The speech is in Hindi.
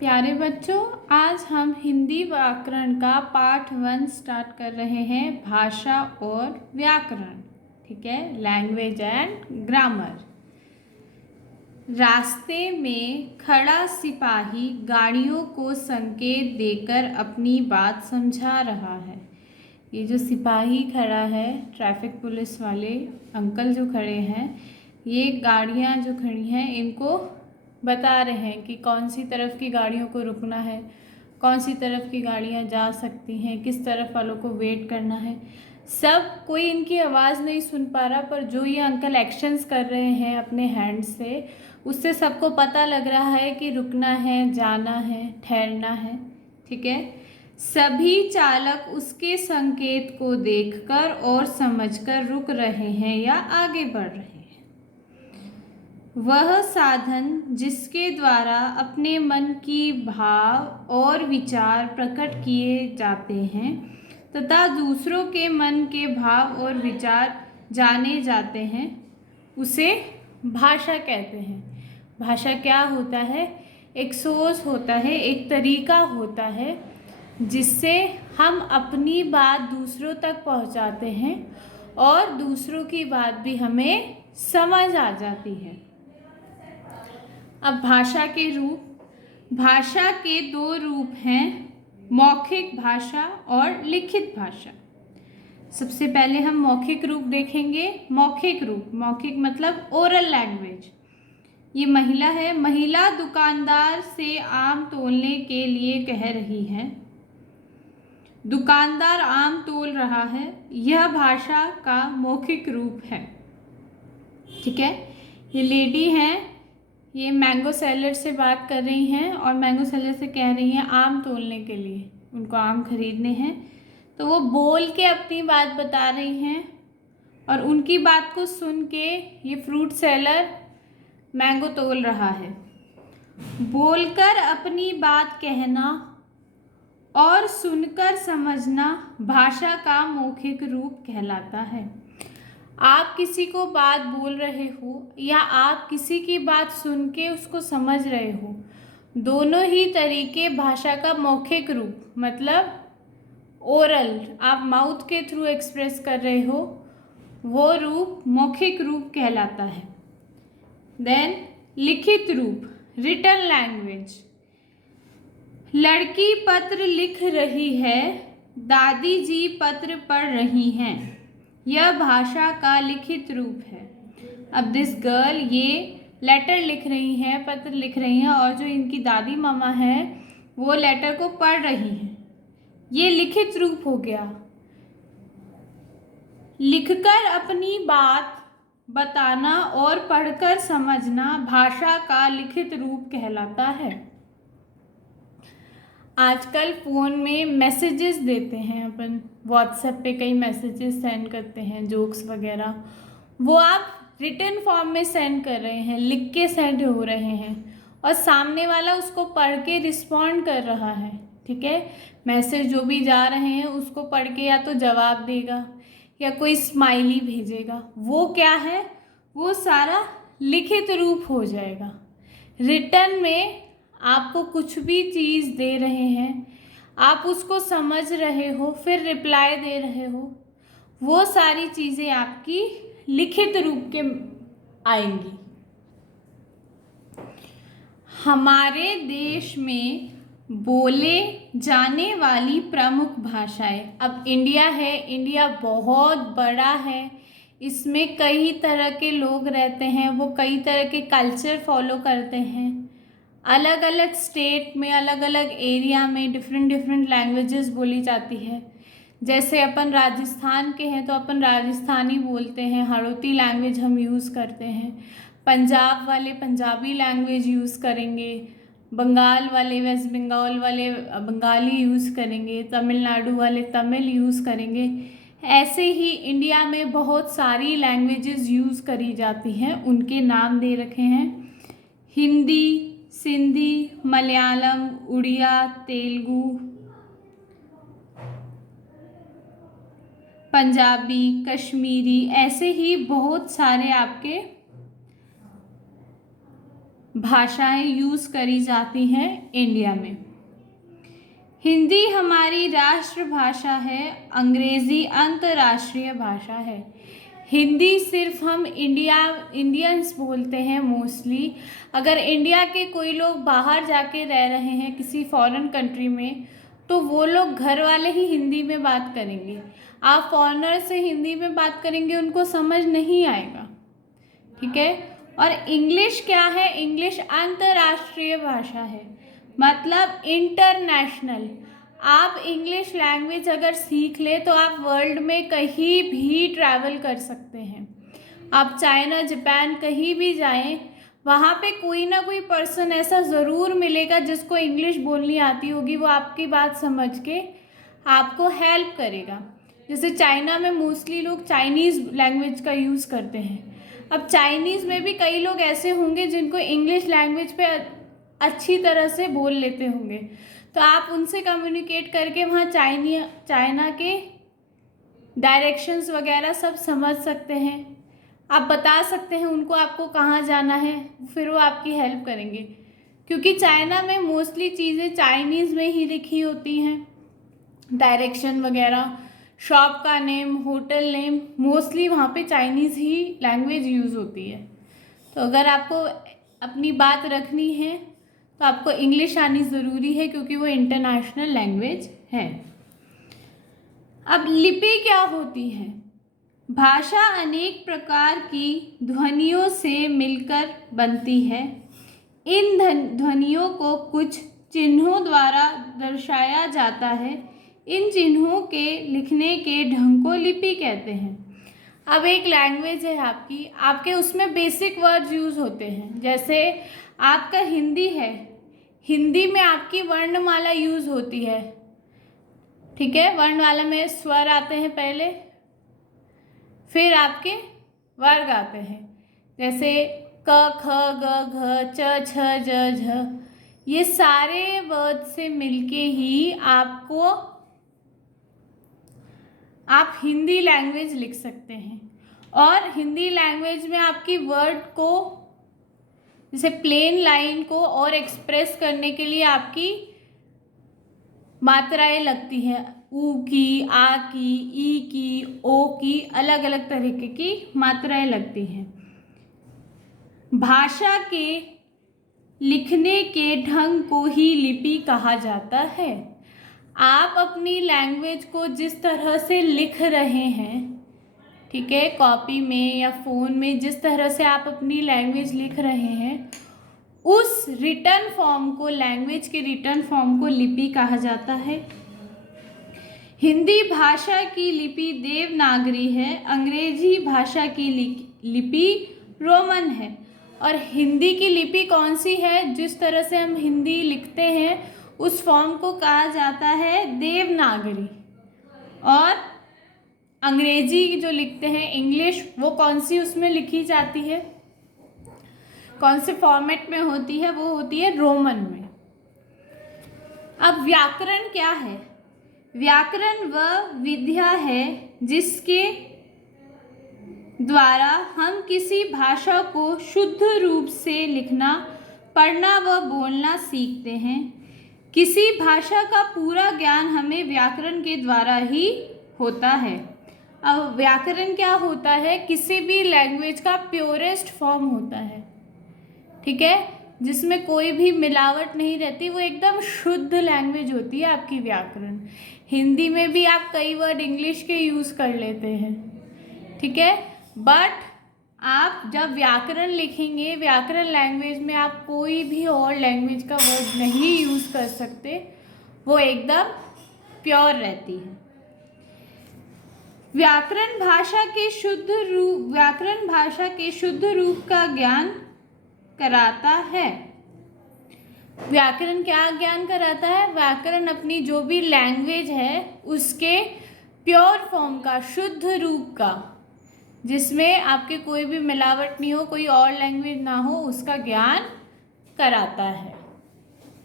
प्यारे बच्चों, आज हम हिंदी व्याकरण का पाठ 1 स्टार्ट कर रहे हैं। भाषा और व्याकरण, ठीक है, लैंग्वेज एंड ग्रामर। रास्ते में खड़ा सिपाही गाड़ियों को संकेत देकर अपनी बात समझा रहा है। ये जो सिपाही खड़ा है, ट्रैफिक पुलिस वाले अंकल जो खड़े हैं, ये गाड़ियाँ जो खड़ी हैं इनको बता रहे हैं कि कौन सी तरफ की गाड़ियों को रुकना है, कौन सी तरफ की गाड़ियाँ जा सकती हैं, किस तरफ वालों को वेट करना है। सब कोई इनकी आवाज़ नहीं सुन पा रहा, पर जो ये अंकल एक्शंस कर रहे हैं अपने हैंड से, उससे सबको पता लग रहा है कि रुकना है, जाना है, ठहरना है। ठीक है, सभी चालक उसके संकेत को देखकर और समझकर रुक रहे हैं या आगे बढ़ रहे हैं। वह साधन जिसके द्वारा अपने मन की भाव और विचार प्रकट किए जाते हैं तथा दूसरों के मन के भाव और विचार जाने जाते हैं, उसे भाषा कहते हैं। भाषा क्या होता है? एक सोर्स होता है, एक तरीका होता है जिससे हम अपनी बात दूसरों तक पहुंचाते हैं और दूसरों की बात भी हमें समझ आ जाती है। अब भाषा के रूप, भाषा के 2 रूप हैं, मौखिक भाषा और लिखित भाषा। सबसे पहले हम मौखिक रूप देखेंगे। मौखिक रूप, मौखिक मतलब ओरल लैंग्वेज। ये महिला है, महिला दुकानदार से आम तोलने के लिए कह रही है। दुकानदार आम तोल रहा है, यह भाषा का मौखिक रूप है। ठीक है, ये लेडी हैं, ये मैंगो सेलर से बात कर रही हैं और मैंगो सेलर से कह रही हैं आम तोलने के लिए, उनको आम खरीदने हैं। तो वो बोल के अपनी बात बता रही हैं और उनकी बात को सुन के ये फ्रूट सेलर मैंगो तोल रहा है। बोलकर अपनी बात कहना और सुनकर समझना भाषा का मौखिक रूप कहलाता है। आप किसी को बात बोल रहे हो या आप किसी की बात सुन के उसको समझ रहे हो, दोनों ही तरीके भाषा का मौखिक रूप मतलब ओरल, आप माउथ के थ्रू एक्सप्रेस कर रहे हो, वो रूप मौखिक रूप कहलाता है। देन लिखित रूप, रिटन लैंग्वेज। लड़की पत्र लिख रही है, दादी जी पत्र पढ़ रही हैं, यह भाषा का लिखित रूप है। अब दिस गर्ल, ये लेटर लिख रही हैं, पत्र लिख रही हैं और जो इनकी दादी मामा है वो लेटर को पढ़ रही हैं, ये लिखित रूप हो गया। लिखकर अपनी बात बताना और पढ़कर समझना भाषा का लिखित रूप कहलाता है। आजकल फ़ोन में मैसेजेस देते हैं अपन, व्हाट्सएप पे कई मैसेजेस सेंड करते हैं, जोक्स वगैरह, वो आप रिटन फॉर्म में सेंड कर रहे हैं, लिख के सेंड हो रहे हैं और सामने वाला उसको पढ़ के रिस्पॉन्ड कर रहा है। ठीक है, मैसेज जो भी जा रहे हैं उसको पढ़ के या तो जवाब देगा या कोई स्माइली भेजेगा। वो क्या है? वो सारा लिखित रूप हो जाएगा। रिटन में आपको कुछ भी चीज़ दे रहे हैं, आप उसको समझ रहे हो, फिर रिप्लाई दे रहे हो, वो सारी चीज़ें आपकी लिखित रूप के आएंगी। हमारे देश में बोले जाने वाली प्रमुख भाषाएं, अब इंडिया है, इंडिया बहुत बड़ा है, इसमें कई तरह के लोग रहते हैं, वो कई तरह के कल्चर फॉलो करते हैं। अलग अलग स्टेट में, अलग अलग एरिया में डिफरेंट लैंग्वेजेस बोली जाती है। जैसे अपन राजस्थान के हैं तो अपन राजस्थानी बोलते हैं, हाड़ौती लैंग्वेज हम यूज़ करते हैं। पंजाब वाले पंजाबी लैंग्वेज यूज़ करेंगे, बंगाल वाले, वेस्ट बंगाल वाले बंगाली यूज़ करेंगे, तमिलनाडु वाले तमिल यूज़ करेंगे। ऐसे ही इंडिया में बहुत सारी लैंग्वेजेस यूज़ करी जाती हैं, उनके नाम दे रखे हैं। हिंदी, सिंधी, मलयालम, उड़िया, तेलुगु, पंजाबी, कश्मीरी, ऐसे ही बहुत सारे आपके भाषाएं यूज़ करी जाती हैं इंडिया में। हिंदी हमारी राष्ट्रभाषा है, अंग्रेज़ी अंतर्राष्ट्रीय भाषा है। हिंदी सिर्फ हम इंडियंस बोलते हैं मोस्टली। अगर इंडिया के कोई लोग बाहर जाके रह रहे हैं किसी फॉरेन कंट्री में, तो वो लोग घर वाले ही हिंदी में बात करेंगे। आप फॉरेनर से हिंदी में बात करेंगे, उनको समझ नहीं आएगा, ठीक है। और इंग्लिश क्या है? इंग्लिश अंतर्राष्ट्रीय भाषा है, मतलब इंटरनेशनल। आप इंग्लिश लैंग्वेज अगर सीख ले तो आप वर्ल्ड में कहीं भी ट्रैवल कर सकते हैं। आप चाइना, जापान कहीं भी जाएं, वहाँ पे कोई ना कोई पर्सन ऐसा ज़रूर मिलेगा जिसको इंग्लिश बोलनी आती होगी। वो आपकी बात समझ के आपको हेल्प करेगा। जैसे चाइना में मोस्टली लोग चाइनीज़ लैंग्वेज का यूज़ करते हैं। अब चाइनीज़ में भी कई लोग ऐसे होंगे जिनको इंग्लिश लैंग्वेज पे अच्छी तरह से बोल लेते होंगे, तो आप उनसे कम्युनिकेट करके वहाँ चाइना के डायरेक्शंस वगैरह सब समझ सकते हैं। आप बता सकते हैं उनको आपको कहाँ जाना है, फिर वो आपकी हेल्प करेंगे। क्योंकि चाइना में मोस्टली चीज़ें चाइनीज़ में ही लिखी होती हैं, डायरेक्शन वगैरह, शॉप का नेम, होटल नेम, मोस्टली वहाँ पे चाइनीज़ ही लैंग्वेज यूज़ होती है। तो अगर आपको अपनी बात रखनी है तो आपको इंग्लिश आनी ज़रूरी है, क्योंकि वो इंटरनेशनल लैंग्वेज है। अब लिपि क्या होती है? भाषा अनेक प्रकार की ध्वनियों से मिलकर बनती है। इन ध्वनियों को कुछ चिन्हों द्वारा दर्शाया जाता है। इन चिन्हों के लिखने के ढंग को लिपि कहते हैं। अब एक लैंग्वेज है आपके उसमें बेसिक वर्ड्स यूज़ होते हैं। जैसे आपका हिंदी है, हिंदी में आपकी वर्णमाला यूज़ होती है, ठीक है। वर्णमाला में स्वर आते हैं पहले, फिर आपके वर्ग आते हैं, जैसे क, ख, ग, घ, च, छ, ज, झ। ये सारे वर्ड से मिलके ही आप हिंदी लैंग्वेज लिख सकते हैं। और हिंदी लैंग्वेज में आपकी वर्ड को, जैसे प्लेन लाइन को और एक्सप्रेस करने के लिए आपकी मात्राएं लगती हैं। ऊ की, आ की, ई की, ओ की, अलग अलग तरीके की मात्राएं लगती हैं। भाषा के लिखने के ढंग को ही लिपि कहा जाता है। आप अपनी लैंग्वेज को जिस तरह से लिख रहे हैं, ठीक है, कॉपी में या फ़ोन में जिस तरह से आप अपनी लैंग्वेज लिख रहे हैं, उस रिटर्न फॉर्म को, लैंग्वेज के रिटर्न फॉर्म को लिपि कहा जाता है। हिंदी भाषा की लिपि देवनागरी है, अंग्रेजी भाषा की लिपि रोमन है। और हिंदी की लिपि कौन सी है? जिस तरह से हम हिंदी लिखते हैं उस फॉर्म को कहा जाता है देवनागरी। और अंग्रेजी जो लिखते हैं, इंग्लिश, वो कौन सी उसमें लिखी जाती है, कौन से फॉर्मेट में होती है? वो होती है रोमन में। अब व्याकरण क्या है? व्याकरण वह विद्या है जिसके द्वारा हम किसी भाषा को शुद्ध रूप से लिखना, पढ़ना व बोलना सीखते हैं। किसी भाषा का पूरा ज्ञान हमें व्याकरण के द्वारा ही होता है। अब व्याकरण क्या होता है? किसी भी लैंग्वेज का प्योरेस्ट फॉर्म होता है, ठीक है, जिसमें कोई भी मिलावट नहीं रहती, वो एकदम शुद्ध लैंग्वेज होती है आपकी व्याकरण। हिंदी में भी आप कई वर्ड इंग्लिश के यूज़ कर लेते हैं, ठीक है, बट आप जब व्याकरण लिखेंगे, व्याकरण लैंग्वेज में आप कोई भी और लैंग्वेज का वर्ड नहीं यूज़ कर सकते, वो एकदम प्योर रहती है। व्याकरण भाषा के शुद्ध रूप का ज्ञान कराता है। व्याकरण क्या ज्ञान कराता है? व्याकरण अपनी जो भी लैंग्वेज है उसके प्योर फॉर्म का, शुद्ध रूप का, जिसमें आपके कोई भी मिलावट नहीं हो, कोई और लैंग्वेज ना हो, उसका ज्ञान कराता है।